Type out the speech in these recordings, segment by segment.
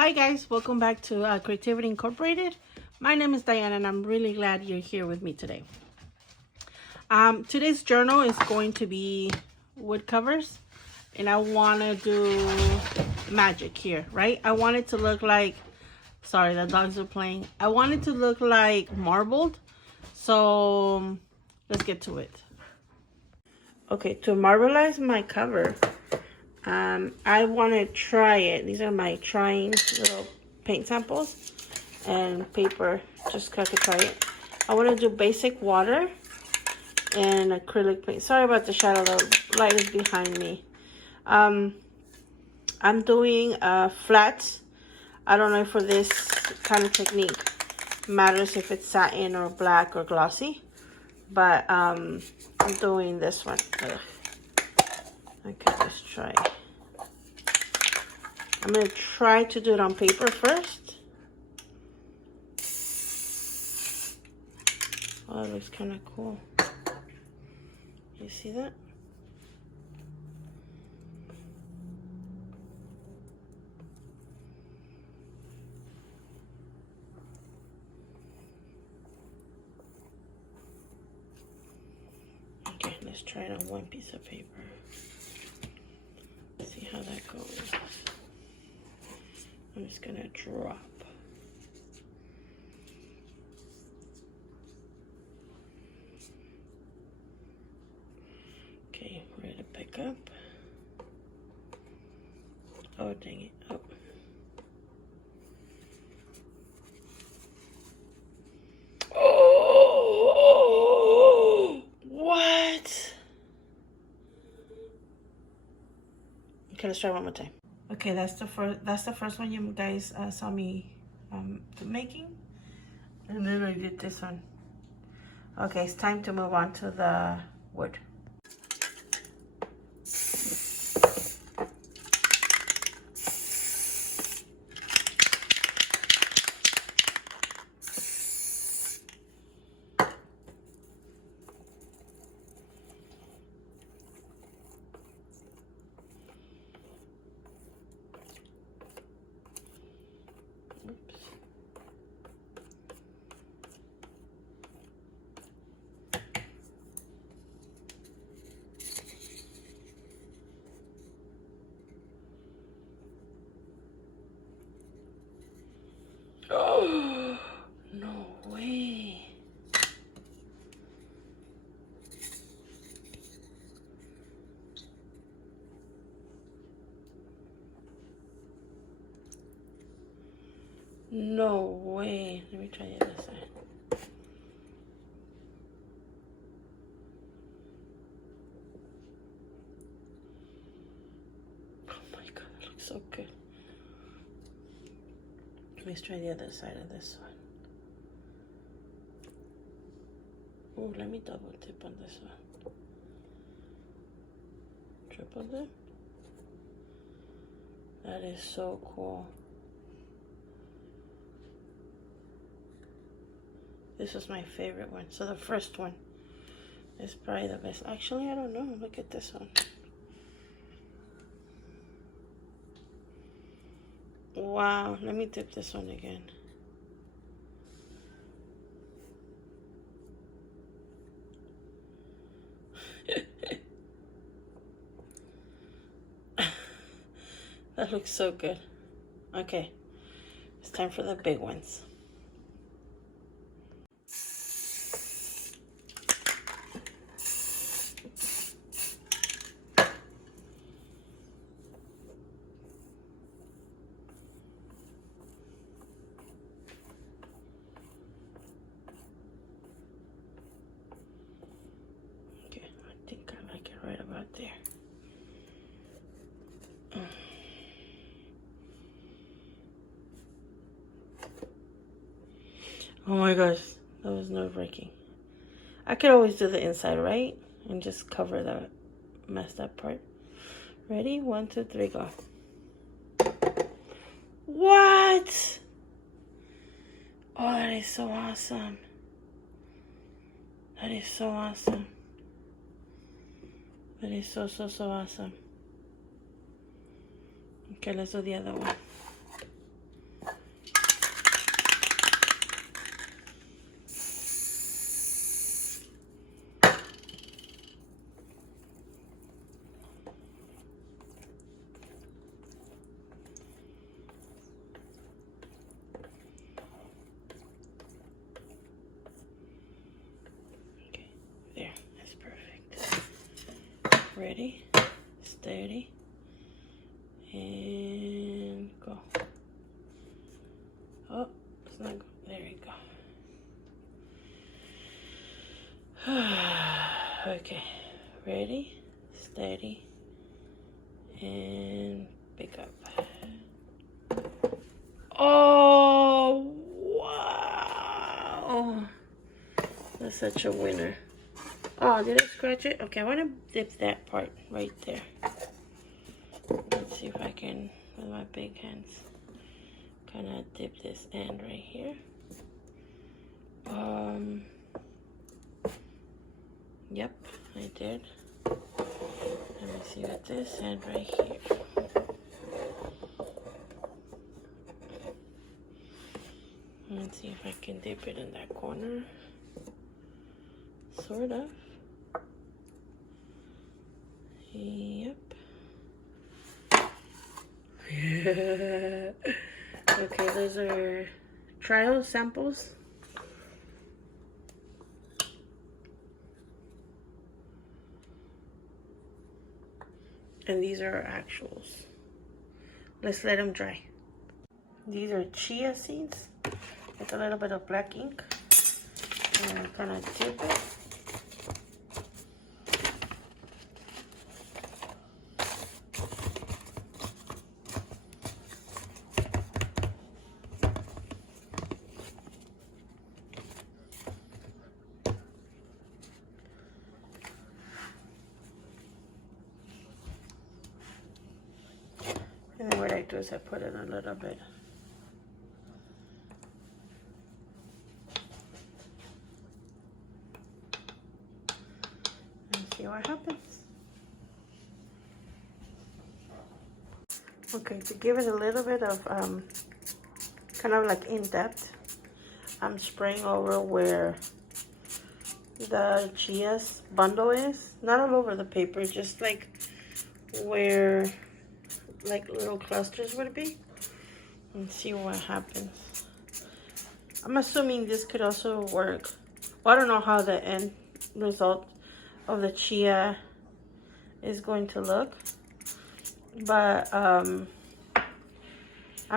Hi guys, welcome back to Creativity Incorporated. My name is Diana and I'm really glad you're here with me today. Today's journal is going to be wood covers and I want to do magic here, right? I want it to look like, sorry, the dogs are playing. I want it to look like marbled, so let's get to it. Okay, to marbleize my cover, I want to try it. These are my trying little paint samples and paper, just so I could try it. I want to do basic water and acrylic paint. Sorry about the shadow, the light is behind me. I'm doing flats. I don't know if for this kind of technique matters if it's satin or black or glossy, but I'm doing this one. Ugh. Okay, let's try. I'm going to try to do it on paper first. Oh, it looks kind of cool. You see that? Okay, let's try it on one piece of paper. See how that goes. I'm just going to drop. Okay, ready to pick up. Oh, dang it. Oh. Oh, what? Okay, let's try one more time. Okay, that's the first one you guys saw me making, and then I did this one. Okay, it's time to move on to the wood. Oh, no way. No way. Let me try the other side. Oh my god, that looks so good. Let's try the other side of this one. Oh, let me double tip on this one. Triple dip. That is so cool. This was my favorite one. So the first one is probably the best. Actually, I don't know. Look at this one. Wow. Let me dip this one again. That looks so good. Okay. It's time for the big ones. Okay, I think I like it right about there. Oh my gosh, that was nerve-wracking. I could always do the inside, right? And just cover the messed up part. Ready? 1, 2, 3, go. What? Oh, that is so awesome. That is so awesome. That is so awesome. Okay, let's do the other one. ready, steady, and go. Oh, it's not going. There you go. Okay, ready, steady, and pick up. Oh, wow. That's such a winner. Oh, did I scratch it? Okay, I want to dip that part right there. Let's see if I can, with my big hands, kind of dip this end right here. Yep, I did. Let me see with this end right here. Let's see if I can dip it in that corner. Sort of. Yep. Okay, those are trial samples. And these are actuals. Let's let them dry. These are chia seeds with a little bit of black ink. And I'm gonna dip it. And then what I do is I put in a little bit. And see what happens. Okay, to give it a little bit of kind of like in depth, I'm spraying over where the chia's bundle is. Not all over the paper, just like where like little clusters would be, and see what happens. I'm assuming this could also work. Well, I don't know how the end result of the chia is going to look, but I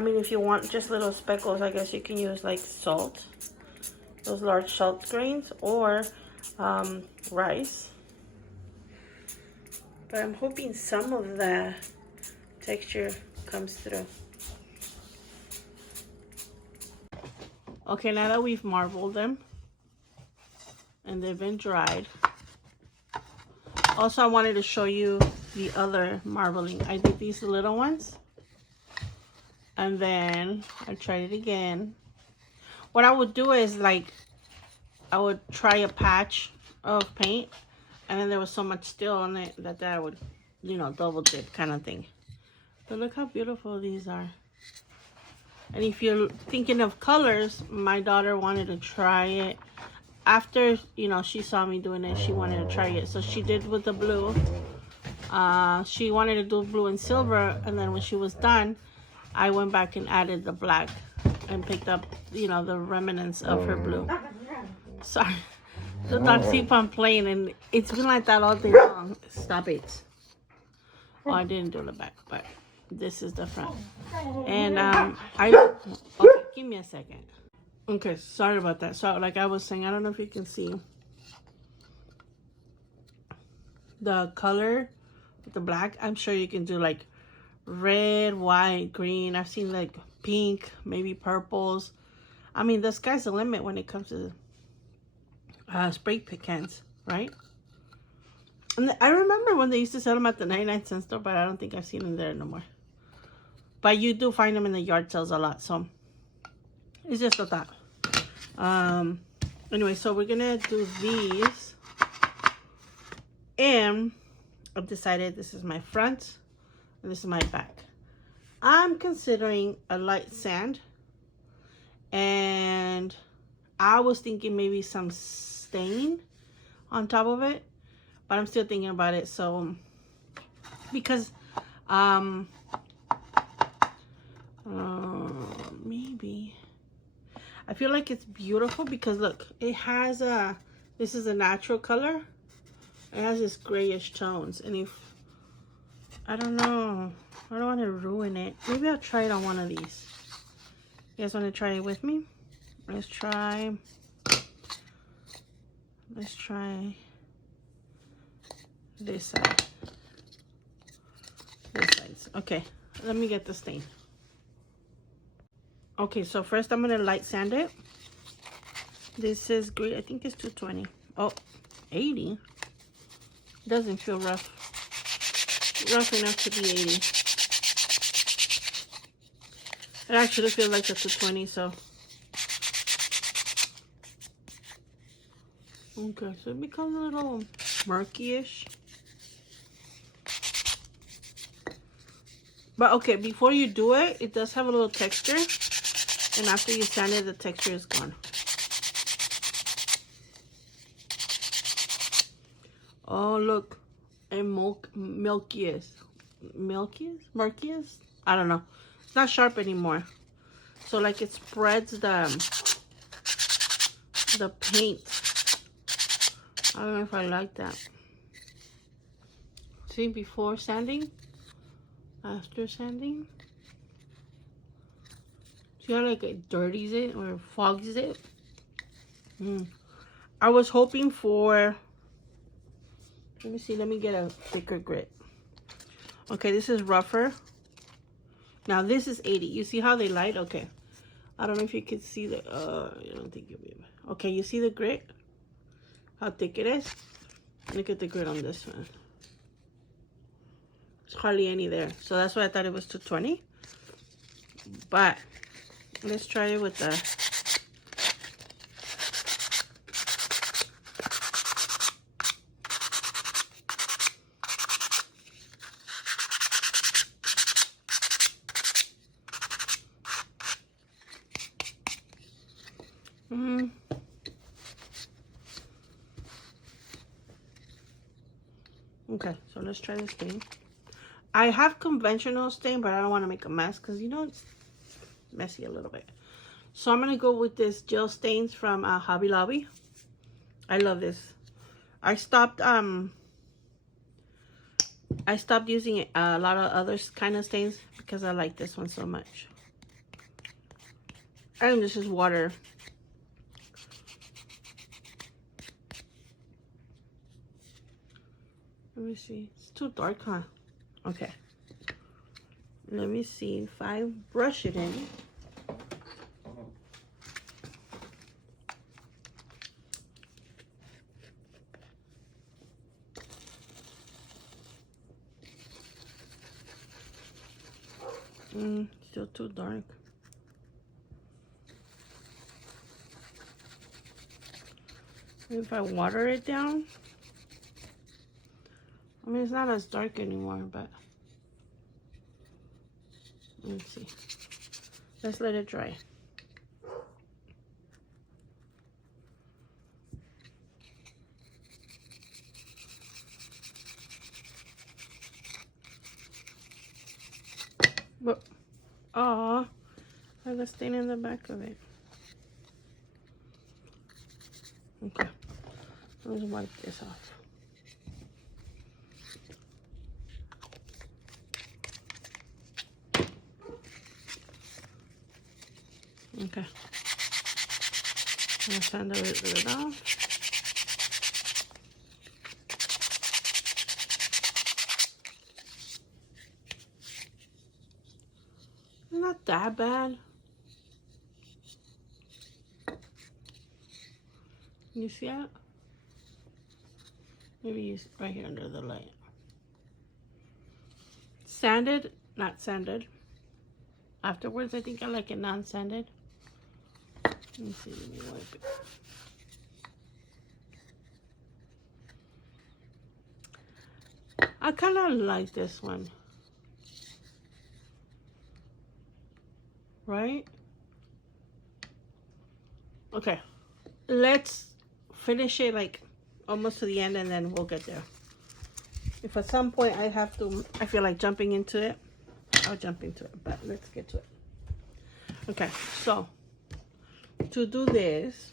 mean, if you want just little speckles, I guess you can use like salt, those large salt grains, or rice. But I'm hoping some of the texture comes through. Okay, now that we've marbled them and they've been dried, also I wanted to show you the other marbling. I did these little ones and then I tried it again. What I would do is, like, I would try a patch of paint and then there was so much still on it that I would, you know, double dip kind of thing. But look how beautiful these are. And if you're thinking of colors, my daughter wanted to try it. After, you know, she saw me doing it, she wanted to try it. So she did with the blue. She wanted to do blue and silver. And then when she was done, I went back and added the black and picked up, you know, the remnants of her blue. Sorry. The dogs keep on playing and it's been like that all day long. Stop it. Oh, I didn't do the back, but this is the front. And okay, give me a second. Okay, sorry about that. So like I was saying, I don't know if you can see the color with the black. I'm sure you can do like red, white, green. I've seen like pink, maybe purples. I mean, the sky's the limit when it comes to spray cans, right? And I remember when they used to sell them at the 99-cent store, but I don't think I've seen them there no more. But you do find them in the yard sales a lot, so it's just a thought. Anyway, so we're gonna do these, and I've decided this is my front and this is my back. I'm considering a light sand, and I was thinking maybe some stain on top of it, but I'm still thinking about it. So because maybe I feel like it's beautiful because look, it has a, this is a natural color, It has this grayish tones, and if I don't know, I don't want to ruin it. Maybe I'll try it on one of these. You guys want to try it with me? Let's try this side. This side. Okay, let me get the stain. Okay, so first I'm gonna light sand it. This is great. I think it's 220. Oh, 80. Doesn't feel rough. Rough enough to be 80. It actually feels like a 220, so. Okay, so it becomes a little murky-ish. But okay, before you do it, it does have a little texture. And after you sand it, the texture is gone. Oh, look. And milkiest. Murkiest? I don't know. It's not sharp anymore. So like it spreads the paint. I don't know if I like that. See, before sanding, after sanding. See how like it dirties it or fogs it? I was hoping for, let me see, let me get a thicker grit. Okay, this is rougher. Now this is 80. You see how they light? Okay. I don't know if you can see the, I don't think you'll be able. Okay, you see the grit? How thick it is? Look at the grit on this one. There's hardly any there. So that's why I thought it was 220. But let's try it with the, okay, so let's try this stain. I have conventional stain, but I don't want to make a mess because, you know, it's messy a little bit. So I'm going to go with this gel stains from Hobby Lobby. I love this. I stopped using a lot of other kind of stains because I like this one so much. And this is water. Let me see. It's too dark, huh? Okay. Let me see if I brush it in. Still too dark. Maybe if I water it down. I mean, it's not as dark anymore, but let's see. Let's let it dry. But, oh, I have a stain in the back of it. Okay, let's wipe this off. Okay, I'm gonna sand it off. Not that bad. You see that? Maybe use right here under the light. Sanded, not sanded. Afterwards, I think I like it non-sanded. Let me see, let me wipe it. I kind of like this one. Right? Okay. Let's finish it like almost to the end and then we'll get there. If at some point I feel like jumping into it, I'll jump into it, but let's get to it. Okay, so to do this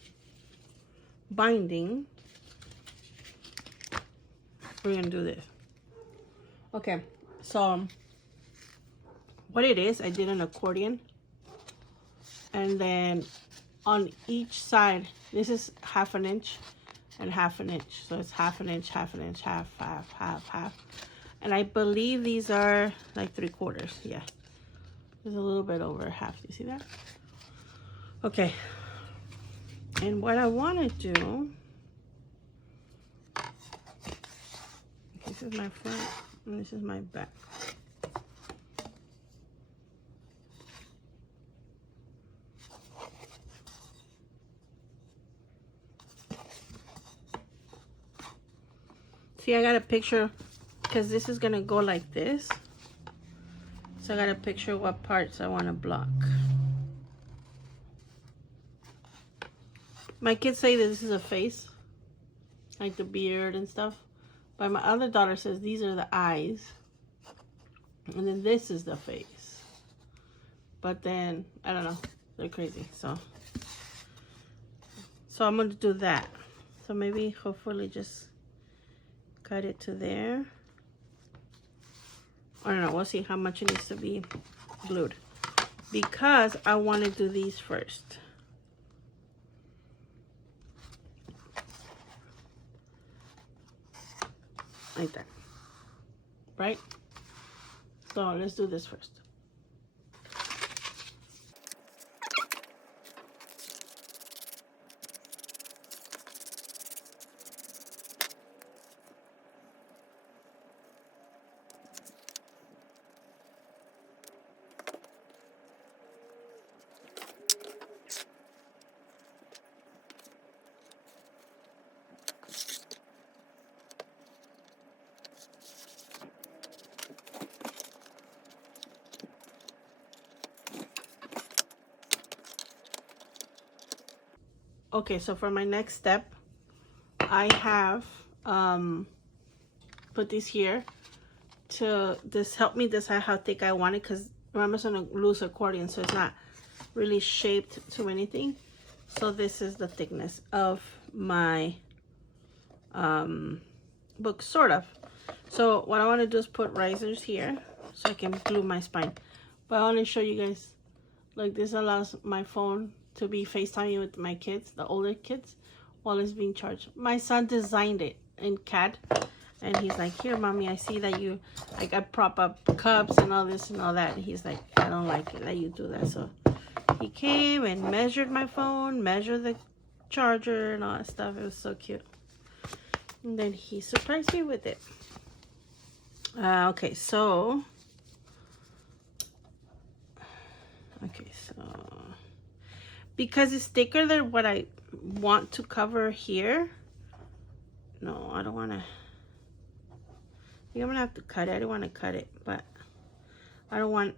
binding, we're gonna do this. Okay, so what it is, I did an accordion, and then on each side, this is 1/2 inch and 1/2 inch, so it's 1/2 inch, 1/2 inch, half, and I believe these are like 3/4. Yeah, there's a little bit over half. You see that? Okay, and what I want to do, this is my front and this is my back. See, I got a picture because this is gonna go like this, so I got a picture what parts I want to block. My kids say that this is a face, like the beard and stuff, but my other daughter says these are the eyes, and then this is the face. But then I don't know, they're crazy. So I'm gonna do that. So maybe hopefully just cut it to there. I don't know, we'll see how much it needs to be glued, because I want to do these first. Like that, right? So let's do this first. Okay, so for my next step, I have put these here to this help me decide how thick I want it, because remember it's a loose accordion, so it's not really shaped to anything. So this is the thickness of my book, sort of. So what I want to do is put risers here so I can glue my spine. But I want to show you guys, like, this allows my phone to be FaceTiming with my kids, the older kids, while it's being charged. My son designed it in CAD, and he's like, here, mommy, I see that you, like, I prop up cups and all this and all that. And he's like, I don't like it that you do that. So he came and measured my phone, measured the charger and all that stuff. It was so cute. And then he surprised me with it. Okay, so because it's thicker than what I want to cover here. No, I don't want to. I think I'm gonna have to cut it. I don't want to cut it, but I don't want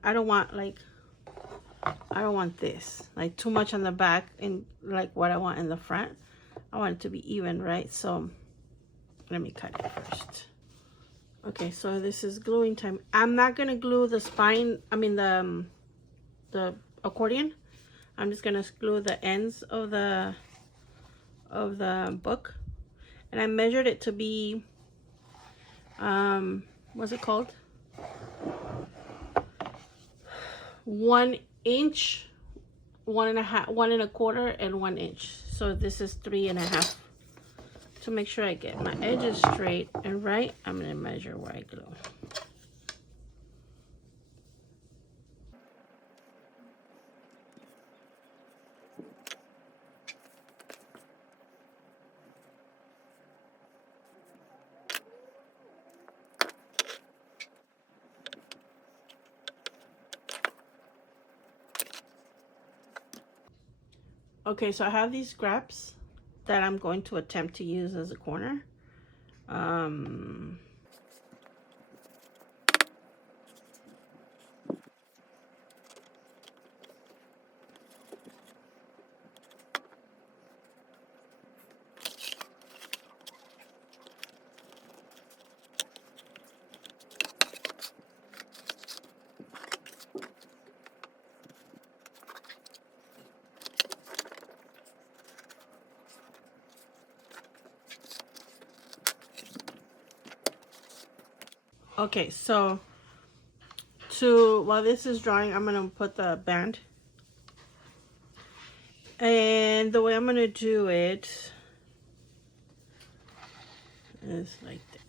this like too much on the back and like what I want in the front. I want it to be even, right? So let me cut it first. Okay, so this is gluing time. I'm not gonna glue the spine, I mean the accordion. I'm just gonna glue the ends of the book, and I measured it to be what's it called, 1 inch, 1.5, 1 1/4, and 1 inch. So this is 3.5. To make sure I get my edges straight and right, I'm gonna measure where I glue. Okay, so I have these scraps that I'm going to attempt to use as a corner. Okay, so while this is drying, I'm gonna put the band. And the way I'm gonna do it is like this.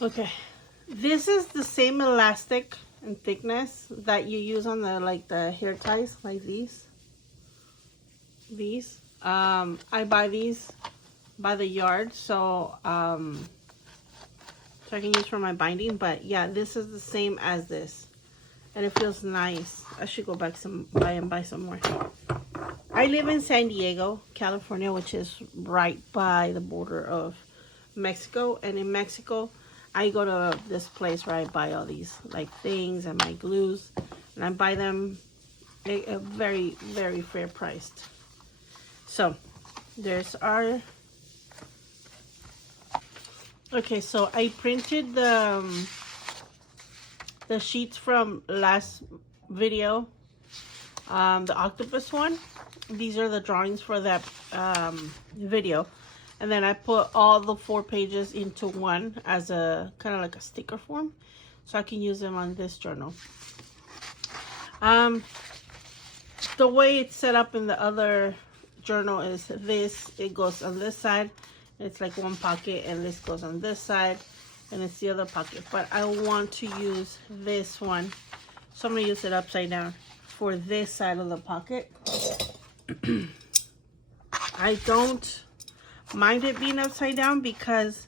Okay, this is the same elastic and thickness that you use on the hair ties, like these. I buy these by the yard, so I can use for my binding. But yeah, this is the same as this, and it feels nice. I should go back buy some more. I live in San Diego, California, which is right by the border of Mexico. And in Mexico, I go to this place where I buy all these like things and my glues, and I buy them a very, very fair priced. So there's our, okay, so I printed the sheets from last video, the octopus one. These are the drawings for that video. And then I put all the 4 pages into one as a kind of like a sticker form, so I can use them on this journal. The way it's set up in the other journal is this. It goes on this side. It's like one pocket, and this goes on this side, and it's the other pocket. But I want to use this one, so I'm going to use it upside down for this side of the pocket. I don't mind it being upside down because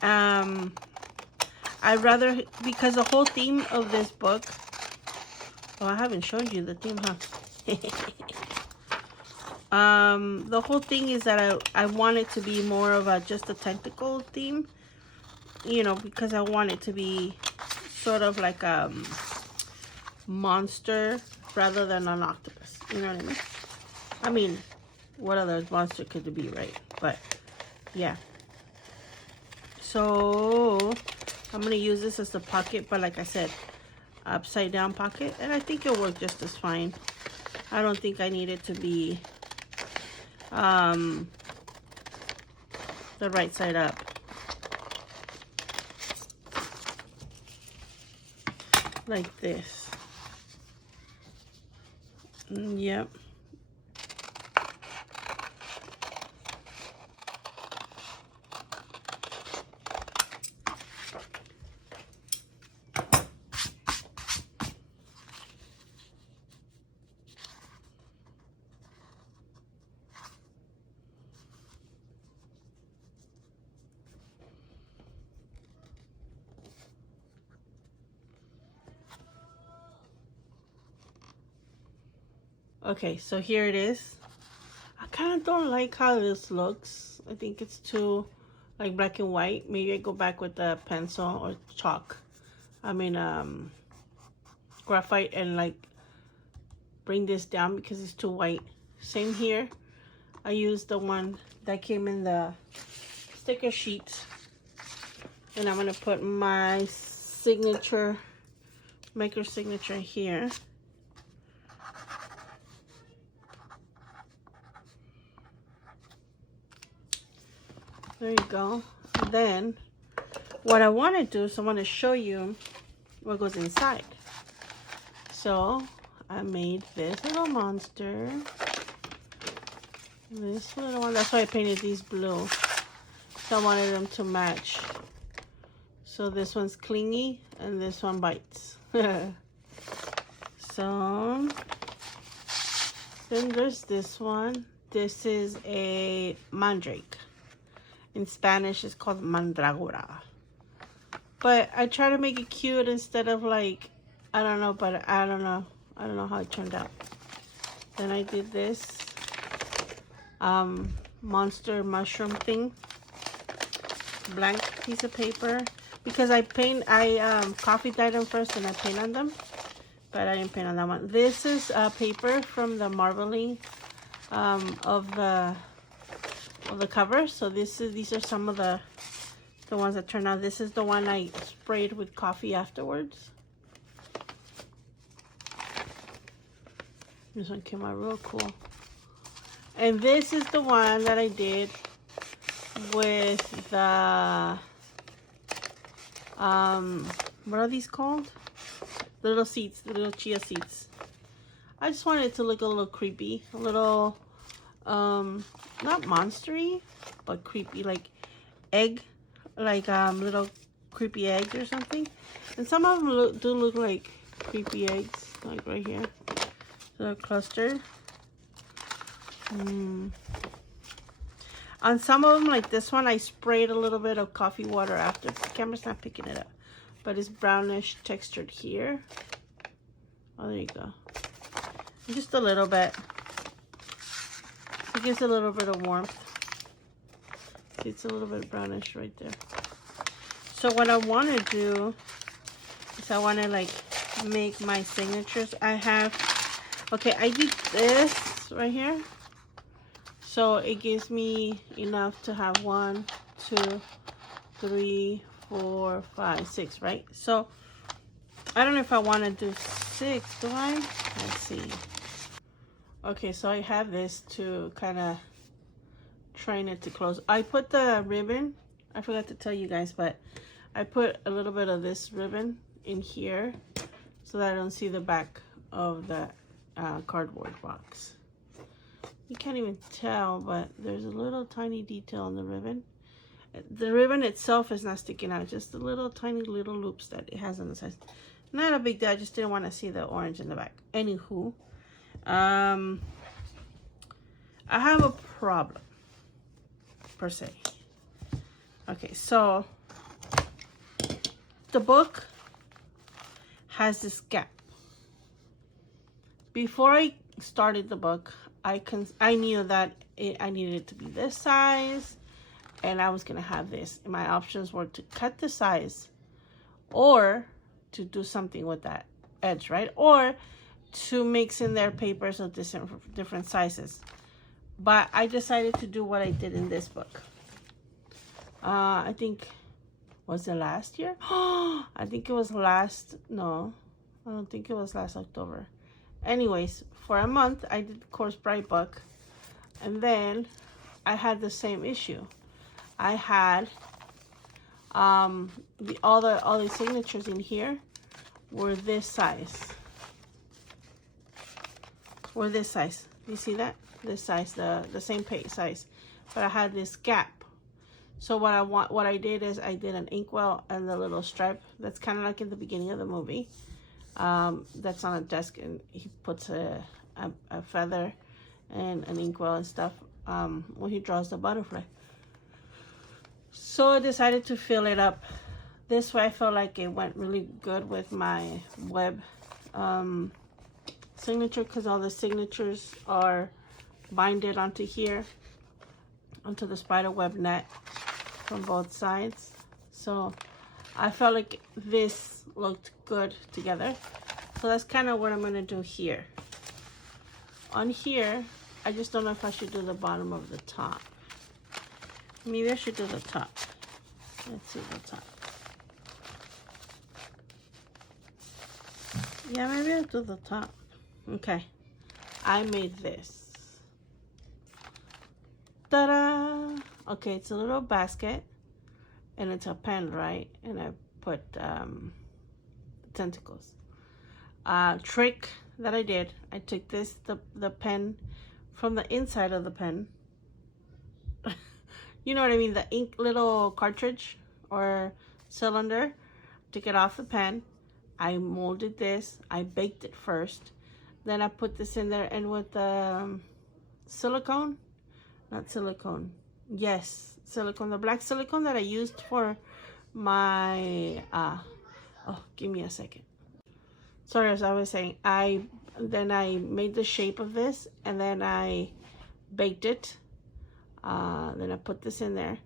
because the whole theme of this book, oh, I haven't shown you the theme, huh? The whole thing is that I want it to be more of just a tentacle theme, you know, because I want it to be sort of like a monster rather than an octopus, you know what I mean? I mean, what other monster could it be, right? But yeah, so I'm gonna use this as the pocket, but like I said, upside down pocket, and I think it'll work just as fine. I don't think I need it to be the right side up. Like this. Yep. Okay, so here it is. I kind of don't like how this looks. I think it's too like black and white. Maybe I go back with a pencil or chalk. I mean, graphite, and like bring this down because it's too white. Same here. I used the one that came in the sticker sheet, and I'm gonna put my signature, maker signature here. There you go. Then what I want to do is I want to show you what goes inside. So I made this little monster. This little one. That's why I painted these blue. So I wanted them to match. So this one's clingy and this one bites. So then there's this one. This is a mandrake. In Spanish, it's called mandragora. But I try to make it cute instead of like, I don't know, but I don't know. I don't know how it turned out. Then I did this monster mushroom thing. Blank piece of paper. Because I coffee dyed them first and I paint on them. But I didn't paint on that one. This is paper from the marbling of the cover. So these are some of the ones that turned out. This is the one I sprayed with coffee afterwards. This one came out real cool. And this is the one that I did with the what are these called? The little seeds, the little chia seeds. I just wanted it to look a little creepy, a little not monstery, but creepy, like egg, like little creepy eggs or something. And some of them do look like creepy eggs, like right here. So clustered. On some of them, like this one, I sprayed a little bit of coffee water after. The camera's not picking it up, but it's brownish textured here. Oh, there you go. Just a little bit. It gives a little bit of warmth. See, it's a little bit brownish right there. So what I want to do is I want to like make my signatures. Okay, I did this right here. So it gives me enough to have 1, 2, 3, 4, 5, 6, right? So I don't know if I want to do 6, do I? Let's see. Okay, so I have this to kind of train it to close. I put the ribbon, I forgot to tell you guys, but I put a little bit of this ribbon in here so that I don't see the back of the cardboard box. You can't even tell, but there's a little tiny detail on the ribbon. The ribbon itself is not sticking out, just the little tiny little loops that it has on the side. Not a big deal, I just didn't want to see the orange in the back. Anywho, I have a problem, per se. Okay, so the book has this gap. Before I started the book, I knew that I needed it to be this size, and I was gonna have this. And my options were to cut the size, or to do something with that edge, right? Or to mix in their papers of different sizes. But I decided to do what I did in this book. I think, was it last year? I think it was no, I don't think it was last October. Anyways, for a month, I did Course Bright book, and then I had the same issue. I had all the signatures in here were this size. You see that? This size, the same page size, but I had this gap. So what I did is I did an inkwell and the little stripe that's kind of like in the beginning of the movie. That's on a desk, and he puts a feather and an inkwell and stuff when he draws the butterfly. So I decided to fill it up this way. I felt like it went really good with my web signature, because all the signatures are binded onto here, onto the spider web net from both sides. So I felt like this looked good together. So that's kind of what I'm going to do here. On here, I just don't know if I should do the bottom of the top. Maybe I should do the top. Let's see the top. Yeah, maybe I'll do the top. Okay. I made this. Ta-da! Okay, it's a little basket. And it's a pen, right? And I put tentacles. Trick that I did, I took the pen from the inside of the pen. You know what I mean? The ink little cartridge or cylinder. Took it off the pen. I molded this. I baked it first. Then I put this in there, and with silicone, not silicone. Yes, silicone, the black silicone that I used for my, oh, give me a second. Sorry, as I was saying, then I made the shape of this, and then I baked it. Then I put this in there.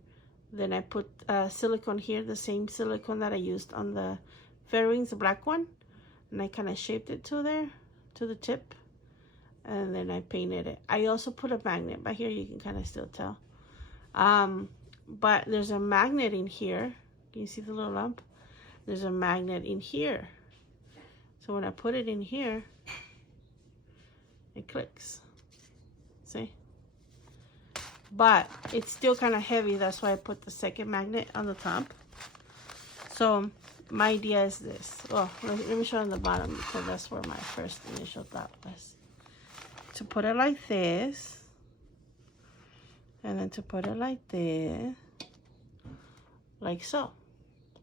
Then I put silicone here, the same silicone that I used on the fairwings, the black one. And I kind of shaped it to there, to the tip. And then I painted it. I also put a magnet, but here you can kind of still tell. But there's a magnet in here. Can you see the little lump? There's a magnet in here. So when I put it in here, it clicks. See? But it's still kind of heavy. That's why I put the second magnet on the top. So my idea is this. Oh, let me show on the bottom, because that's where my first initial thought was. To put it like this. And then to put it like this. Like so.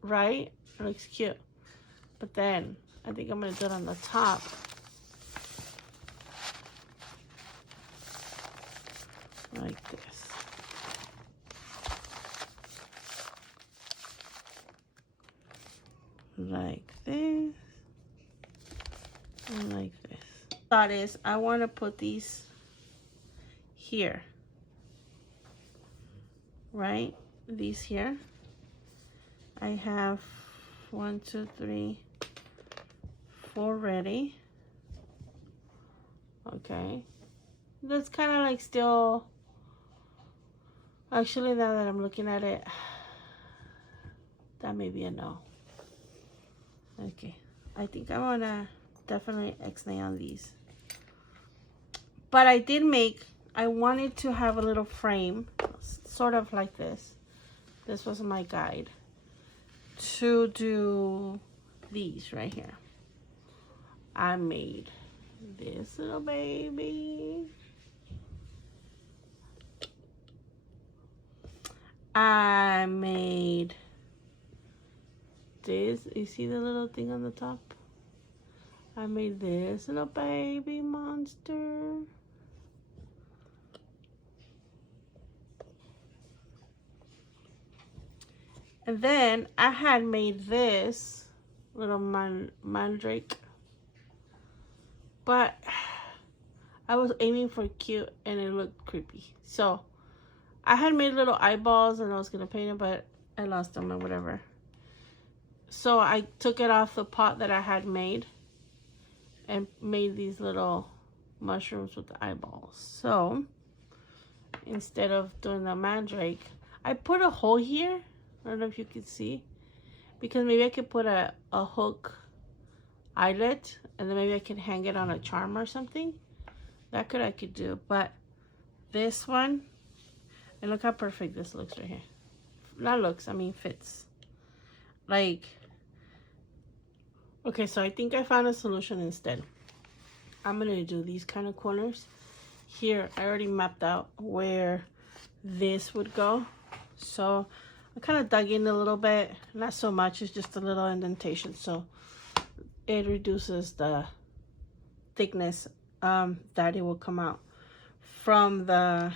Right? It looks cute. But then I think I'm going to do it on the top. Like this. Like this. And like this. Thought is, I want to put these here. Right? These here. I have 1, 2, 3, 4 ready. Okay. That's kind of like still, actually now that I'm looking at it, that may be a no. Okay. I think I want to definitely X-nay on these. But I wanted to have a little frame, sort of like this. This was my guide to do these right here. I made this little baby. I made this. You see the little thing on the top? I made this little baby monster. And then I had made this little mandrake. But I was aiming for cute and it looked creepy. So I had made little eyeballs and I was going to paint it, but I lost them or whatever. So I took it off the pot that I had made and made these little mushrooms with the eyeballs. So instead of doing the mandrake, I put a hole here. I don't know if you can see, because maybe I could put a hook eyelet and then maybe I can hang it on a charm or something. I could do. But this one, and look how perfect this looks right here. Not looks, I mean fits. Like, okay, so I think I found a solution instead. I'm gonna do these kind of corners. Here, I already mapped out where this would go. So I kind of dug in a little bit, not so much, it's just a little indentation, so it reduces the thickness that it will come out from the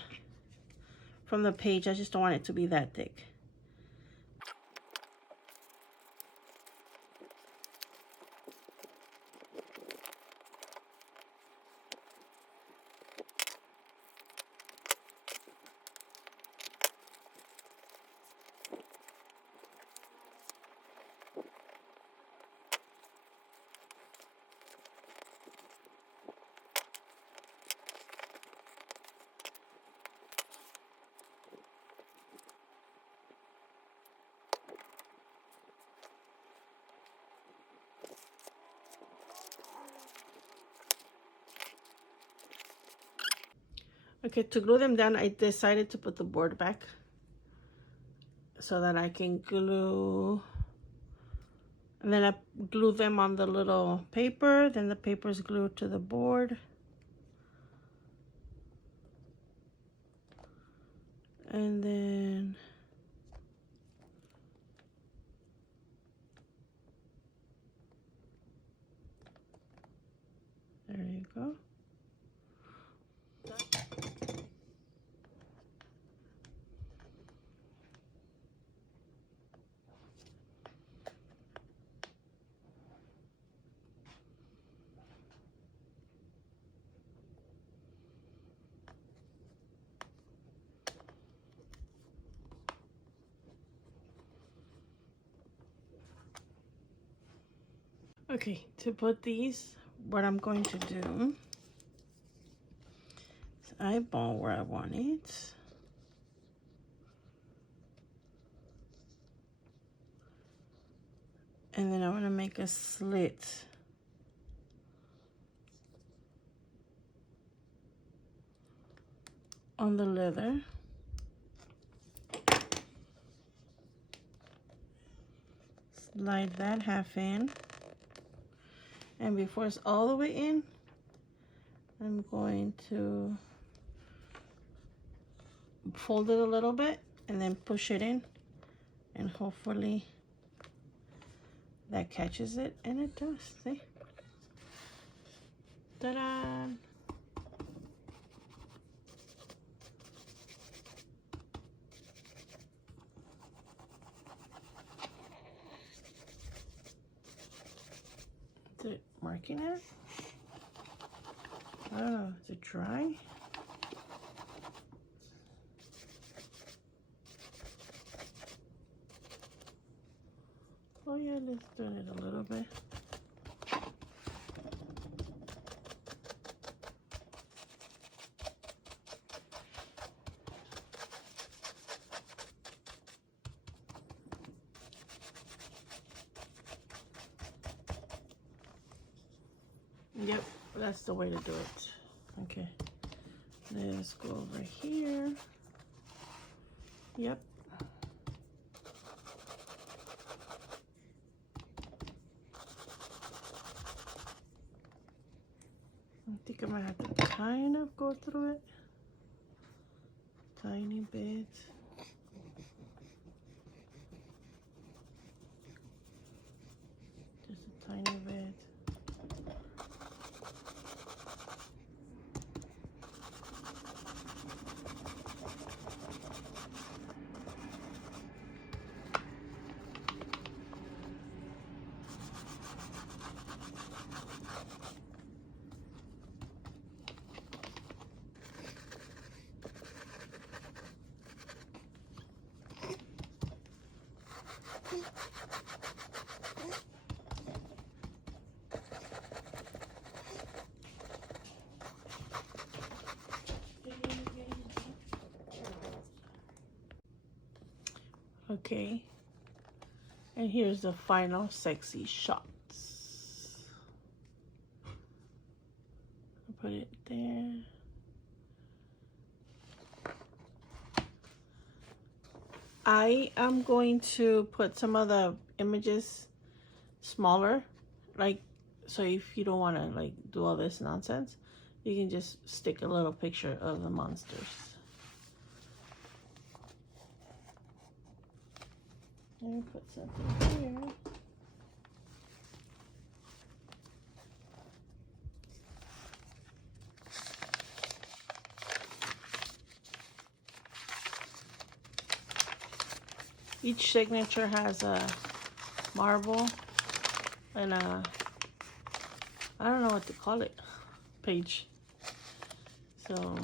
page. I just don't want it to be that thick. Okay, to glue them down, I decided to put the board back so that I can glue, and then I glue them on the little paper, then the paper is glued to the board. And then there you go. Okay, to put these, what I'm going to do is eyeball where I want it. And then I want to make a slit. On the leather. Slide that half in. And before it's all the way in, I'm going to fold it a little bit and then push it in, and hopefully that catches it, and it does. See? Ta-da! Is it marking it? I don't know. Is it dry? Oh yeah, let's do it a little bit. Yep, that's the way to do it. Okay, let's go over here. Yep. I think I might have to kind of go through it. Tiny bit. Just a tiny bit. Okay, and here's the final sexy shots. I'll put it there. I am going to put some of the images smaller, like, so if you don't want to like do all this nonsense, you can just stick a little picture of the monsters. Let me put something here. Each signature has a marble and a, I don't know what to call it, page. So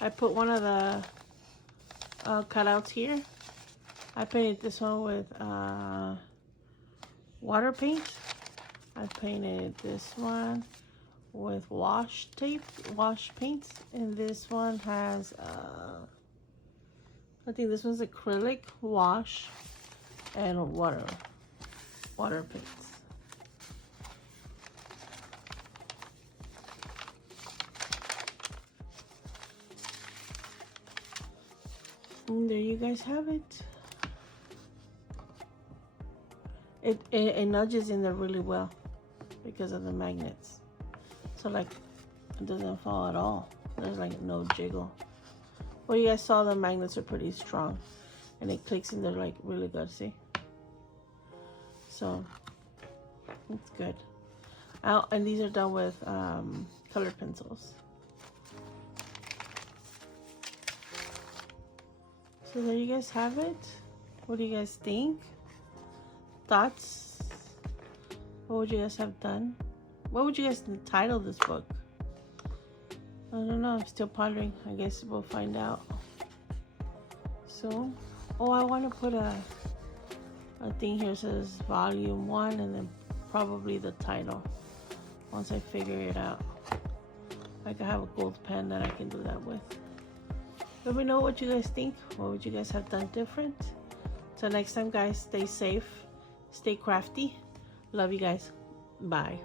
I put one of the cutouts here. I painted this one with water paint. I painted this one with wash paints, and this one has I think this one's acrylic wash and water paints. And there you guys have it. It nudges in there really well because of the magnets. So like it doesn't fall at all. There's like no jiggle. Well, you guys saw the magnets are pretty strong and it clicks in there like really good, see? So it's good. And these are done with colored pencils. So there you guys have it. What do you guys think? Thoughts? What would you guys have done? What would you guys title this book? I don't know. I'm still pondering. I guess we'll find out. So, oh, I want to put a thing here that says volume 1 and then probably the title once I figure it out. I can have a gold pen that I can do that with. Let me know what you guys think. What would you guys have done different? Till next time, guys, stay safe, stay crafty. Love you guys. Bye.